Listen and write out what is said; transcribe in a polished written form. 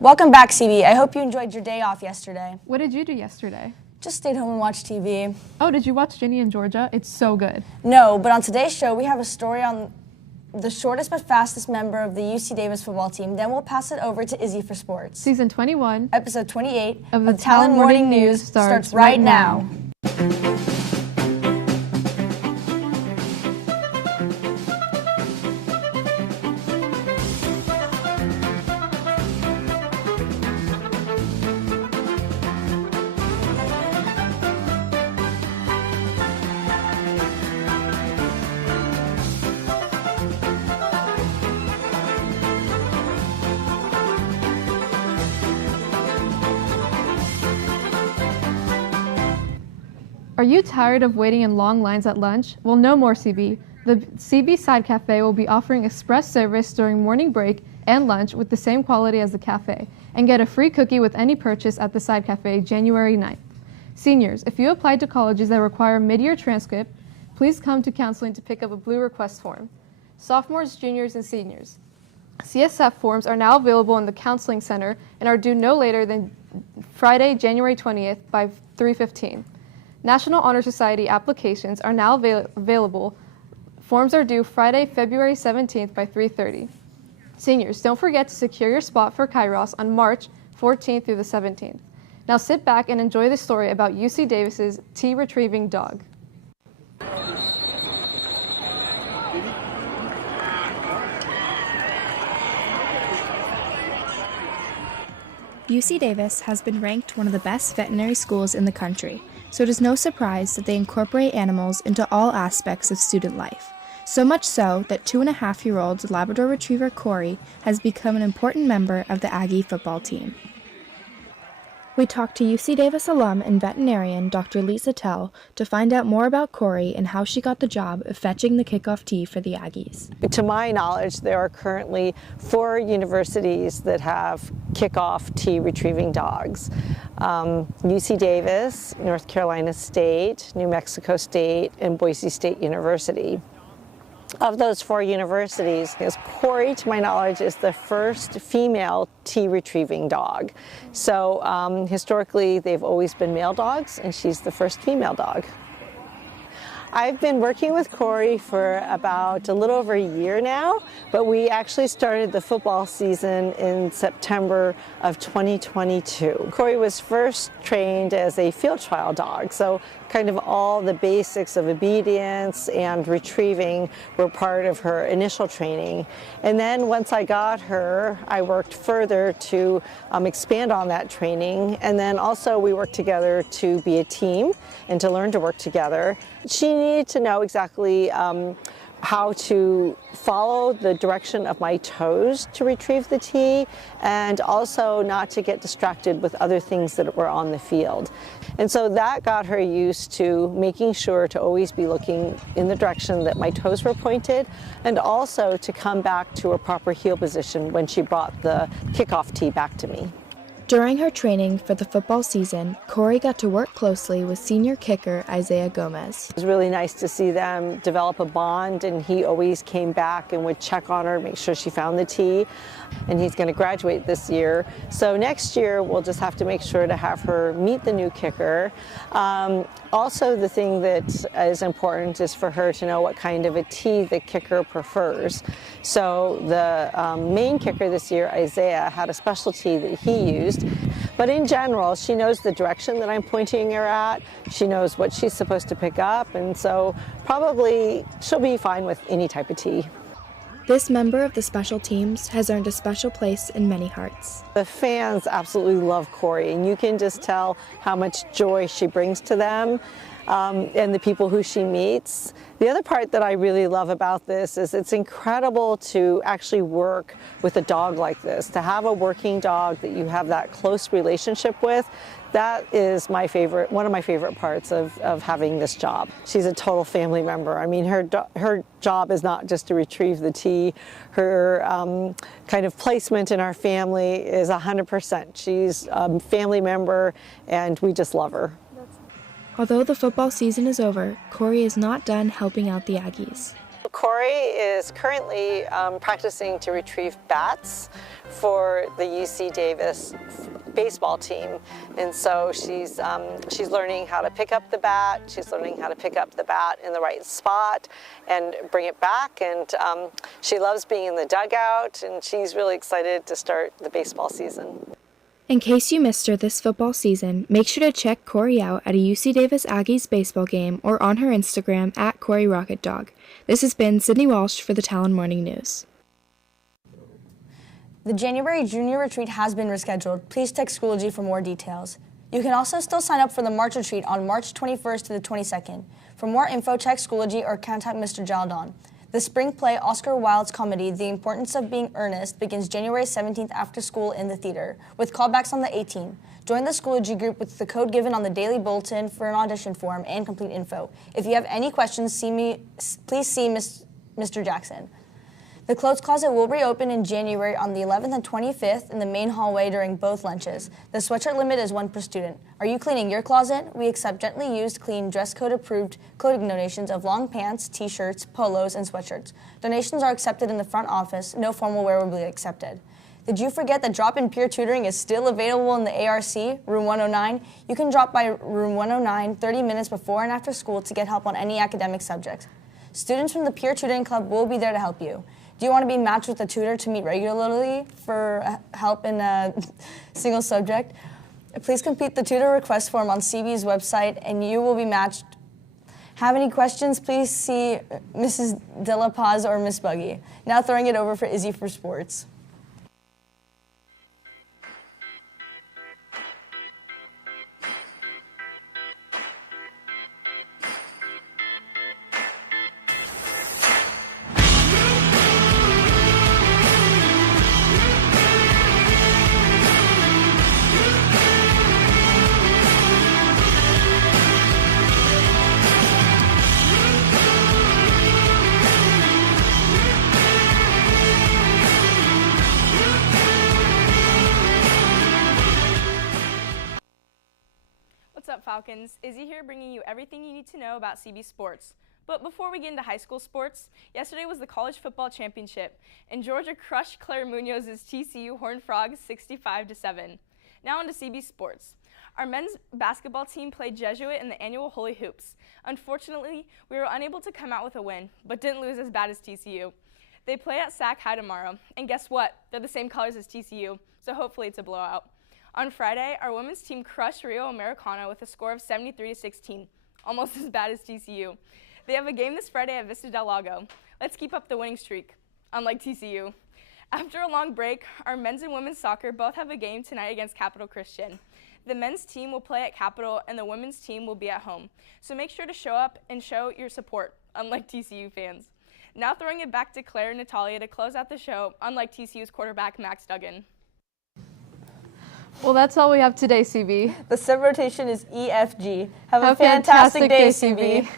Welcome back, CB. I hope you enjoyed your day off yesterday. What did you do yesterday? Just stayed home and watched TV. Oh, did you watch Ginny and Georgia? It's so good. No, but on today's show, we have a story on the shortest but fastest member of the UC Davis football team. Then we'll pass it over to Izzy for sports. Season 21, Episode 28 of the Talon Morning News starts right now. Are you tired of waiting in long lines at lunch? Well, no more, CB. The CB Side Cafe will be offering express service during morning break and lunch with the same quality as the cafe, and get a free cookie with any purchase at the Side Cafe January 9th. Seniors, if you applied to colleges that require mid-year transcript, please come to counseling to pick up a blue request form. Sophomores, juniors, and seniors. CSF forms are now available in the Counseling Center and are due no later than Friday, January 20th by 3:15. National Honor Society applications are now available. Forms are due Friday, February 17th by 3:30. Seniors, don't forget to secure your spot for Kairos on March 14th through the 17th. Now sit back and enjoy the story about UC Davis's tea retrieving dog. UC Davis has been ranked one of the best veterinary schools in the country, so it is no surprise that they incorporate animals into all aspects of student life. So much so that 2.5-year-old Labrador Retriever Corey has become an important member of the Aggie football team. We talked to UC Davis alum and veterinarian Dr. Lisa Tell to find out more about Corey and how she got the job of fetching the kickoff tee for the Aggies. To my knowledge, there are currently 4 universities that have kickoff tea retrieving dogs. UC Davis, North Carolina State, New Mexico State, and Boise State University. Of those 4 universities, Corey, to my knowledge, is the first female tea retrieving dog. So historically, they've always been male dogs, and she's the first female dog. I've been working with Corey for about a little over a year now, but we actually started the football season in September of 2022. Corey was first trained as a field trial dog, so kind of all the basics of obedience and retrieving were part of her initial training. And then once I got her, I worked further to expand on that training, and then also we worked together to be a team and to learn to work together. She needed to know exactly how to follow the direction of my toes to retrieve the tea, and also not to get distracted with other things that were on the field. And so that got her used to making sure to always be looking in the direction that my toes were pointed, and also to come back to a proper heel position when she brought the kickoff tee back to me. During her training for the football season, Corey got to work closely with senior kicker Isaiah Gomez. It was really nice to see them develop a bond, and he always came back and would check on her, make sure she found the tee. And he's going to graduate this year. So next year we'll just have to make sure to have her meet the new kicker. Also, the thing that is important is for her to know what kind of a tee the kicker prefers. So the main kicker this year, Isaiah, had a special tee that he used. But in general, she knows the direction that I'm pointing her at. She knows what she's supposed to pick up, and so probably she'll be fine with any type of tee. This member of the special teams has earned a special place in many hearts. The fans absolutely love Corey, and you can just tell how much joy she brings to them and the people who she meets. The other part that I really love about this is it's incredible to actually work with a dog like this, to have a working dog that you have that close relationship with. That is my favorite, one of my favorite parts of having this job. She's a total family member. I mean, her job is not just to retrieve the tea. Her kind of placement in our family is 100%. She's a family member, and we just love her. Although the football season is over, Corey is not done helping out the Aggies. Corey is currently practicing to retrieve bats for the UC Davis baseball team, and so she's learning how to pick up the bat. She's learning how to pick up the bat in the right spot and bring it back, and she loves being in the dugout, and she's really excited to start the baseball season. In case you missed her this football season, make sure to check Corey out at a UC Davis Aggies baseball game or on her Instagram at Corey Rocket Dog. This has been Sydney Walsh for the Talon Morning News. The January junior retreat has been rescheduled. Please text Schoology for more details. You can also still sign up for the March retreat on March 21st to the 22nd. For more info, check Schoology or contact Mr. Jaldon. The spring play Oscar Wilde's comedy, The Importance of Being Earnest, begins January 17th after school in the theater, with callbacks on the 18th. Join the Schoology group with the code given on the daily bulletin for an audition form and complete info. If you have any questions, please see Mr. Jackson. The clothes closet will reopen in January on the 11th and 25th in the main hallway during both lunches. The sweatshirt limit is 1 per student. Are you cleaning your closet? We accept gently used, clean, dress code approved clothing donations of long pants, t-shirts, polos, and sweatshirts. Donations are accepted in the front office. No formal wear will be accepted. Did you forget that drop-in peer tutoring is still available in the ARC, room 109? You can drop by room 109 30 minutes before and after school to get help on any academic subjects. Students from the peer tutoring club will be there to help you. Do you want to be matched with a tutor to meet regularly for help in a single subject? Please complete the tutor request form on CB's website and you will be matched. Have any questions, please see Mrs. De La Paz or Miss Buggy. Now throwing it over for Izzy for sports. What's up, Falcons? Izzy here, bringing you everything you need to know about CB sports. But before we get into high school sports, yesterday was the college football championship, and Georgia crushed Claire Munoz's TCU Horned Frogs 65-7. Now on to CB sports. Our men's basketball team played Jesuit in the annual Holy Hoops. Unfortunately, we were unable to come out with a win, but didn't lose as bad as TCU. They play at Sac High tomorrow, and guess what? They're the same colors as TCU, so hopefully it's a blowout. On Friday, our women's team crushed Rio Americana with a score of 73-16, almost as bad as TCU. They have a game this Friday at Vista del Lago. Let's keep up the winning streak, unlike TCU. After a long break, our men's and women's soccer both have a game tonight against Capital Christian. The men's team will play at Capital and the women's team will be at home. So make sure to show up and show your support, unlike TCU fans. Now throwing it back to Claire and Natalia to close out the show, unlike TCU's quarterback Max Duggan. Well, that's all we have today, CB. The sub rotation is EFG. Have a fantastic day, CB.